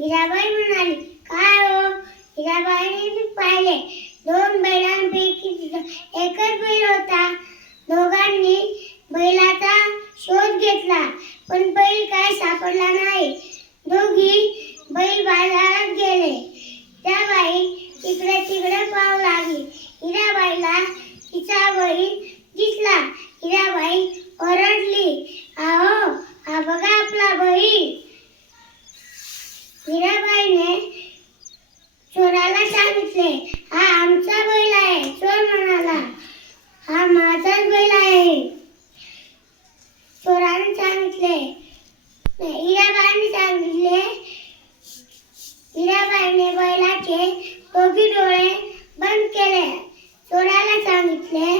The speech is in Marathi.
हिराबाई म्हणाली, काय हो? हिराबाईने पाहिले, 2 बैलांपैकी एकच बैल होता. दोघांनी बैलाचा शोध घेतला, पण बैल काय सापडला नाही. दोघी बैल बाजारात गेले. त्या बाई इकडे तिकडे पाहू लागली. हिराबाईला तिचा बैल दिसला. हिराबाई ओरडली, अहो, हा बघा आपला बैल. हिराबाईने चोराला सांगितले, हा आमचा बैल आहे. चोर म्हणाला, हा माझाच बैल आहे. चोराने सांगितले, हिराबाईने सांगितले. हिराबाईने बैलाचे दोघी डोळे बंद केले. चोराला सांगितले,